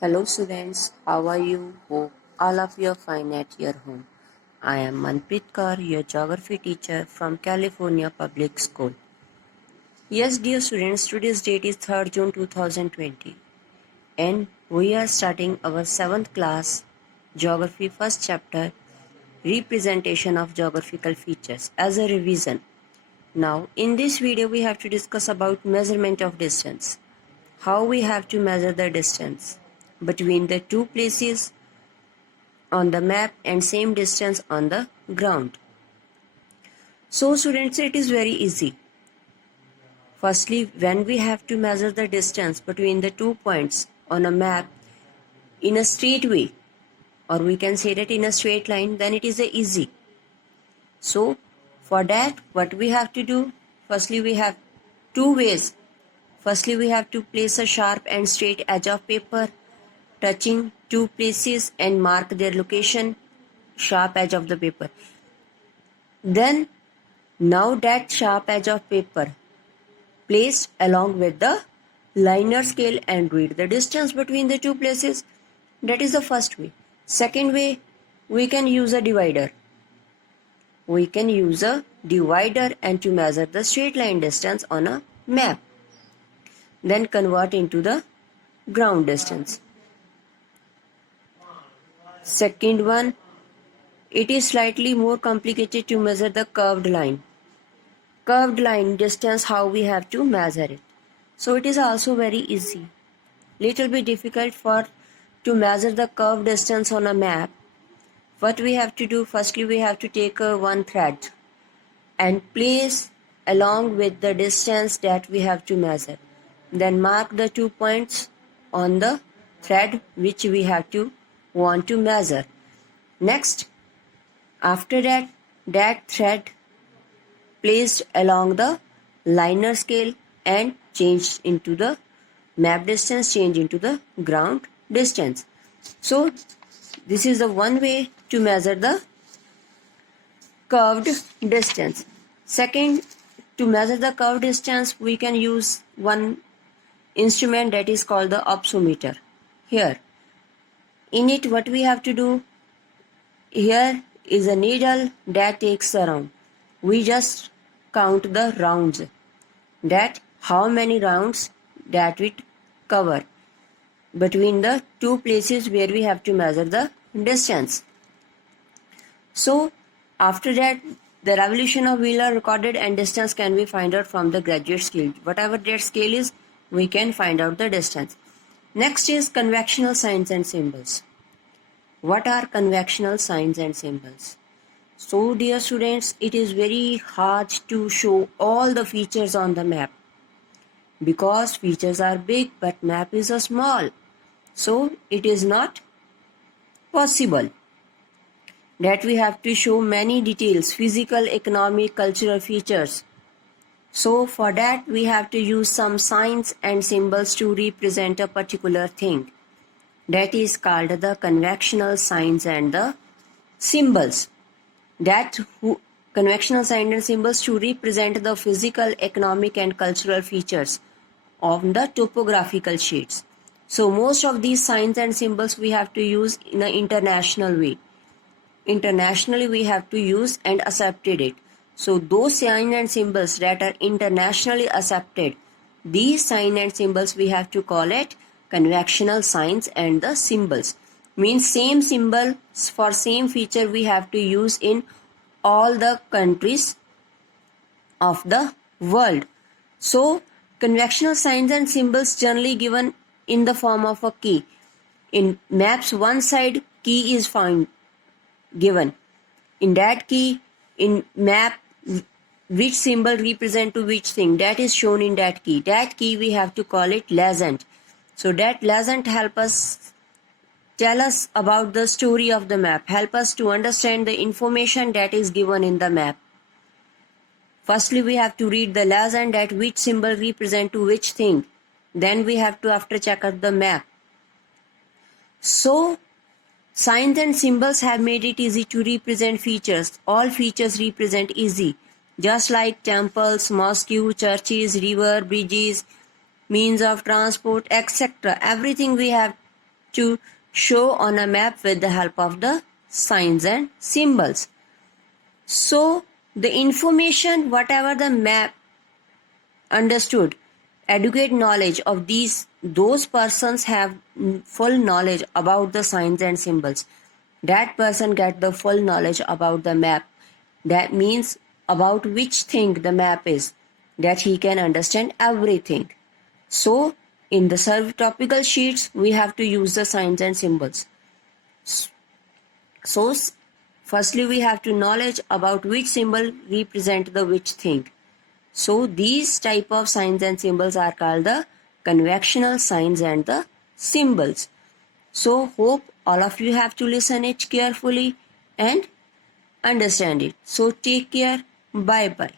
Hello students, how are you? Hope all of you are fine at your home. I am Manpreet Kaur, your geography teacher from California Public School. Yes, dear students, today's date is 3rd June 2020 and we are starting our 7th class geography first chapter, representation of geographical features as a revision. Now, in this video we have to discuss about measurement of distance. How we have to measure the distance between the two places on the map and same distance on the ground. So students, it is very easy. Firstly, when we have to measure the distance between the 2 points on a map in a straight way, or we can say that in a straight line, then it is easy. So for that, what we have to do, firstly we have two ways. Firstly, we have to place a sharp and straight edge of paper touching two places and mark their location, sharp edge of the paper. Then now that sharp edge of paper placed along with the linear scale and read the distance between the two places. That is the first way. Second way, we can use a divider. We can use a divider and to measure the straight line distance on a map. Then convert into the ground distance. Second one, it is slightly more complicated to measure the curved line. Curved line distance, how we have to measure it. So it is also very easy. Little bit difficult to measure the curved distance on a map. What we have to do, firstly we have to take one thread and place along with the distance that we have to measure. Then mark the 2 points on the thread which we have to want to measure. Next, after that thread placed along the linear scale and changed into the map distance, change into the ground distance. So this is the one way to measure the curved distance. Second, to measure the curved distance, we can use one instrument that is called the opsometer. Here, in it what we have to do, here is a needle that takes a round. We just count the rounds, that how many rounds that it cover between the two places where we have to measure the distance. So after that, the revolution of Wheeler recorded and distance can be found out from the graduate scale. Whatever that scale is, we can find out the distance. Next is conventional signs and symbols. What are conventional signs and symbols? So dear students, it is very hard to show all the features on the map because features are big but map is a small. So it is not possible that we have to show many details, physical, economic, cultural features. So for that we have to use some signs and symbols to represent a particular thing. That is called the conventional signs and the symbols. Conventional signs and symbols to represent the physical, economic and cultural features of the topographical sheets. So most of these signs and symbols we have to use in an international way. Internationally we have to use and accepted it. So those signs and symbols that are internationally accepted, these signs and symbols we have to call it conventional signs and the symbols. Means same symbol for same feature we have to use in all the countries of the world. So conventional signs and symbols generally given in the form of a key. In maps, one side key is found given. In that key, in map, which symbol represent to which thing, that is shown in that key. That key we have to call it legend. So that legend help us tell us about the story of the map, help us to understand the information that is given in the map. Firstly, we have to read the legend that which symbol represent to which thing. Then we have to after check out the map. So signs and symbols have made it easy to represent features. All features represent easy. Just like temples, mosques, churches, river, bridges, means of transport, etc. Everything we have to show on a map with the help of the signs and symbols. So the information, whatever the map understood, adequate knowledge of those persons have full knowledge about the signs and symbols. That person get the full knowledge about the map. That means about which thing the map is, that he can understand everything. So in the served topical sheets, we have to use the signs and symbols. So firstly, we have to knowledge about which symbol represent the which thing. So these type of signs and symbols are called the conventional signs and the symbols. So hope all of you have to listen it carefully and understand it. So take care. Bye bye.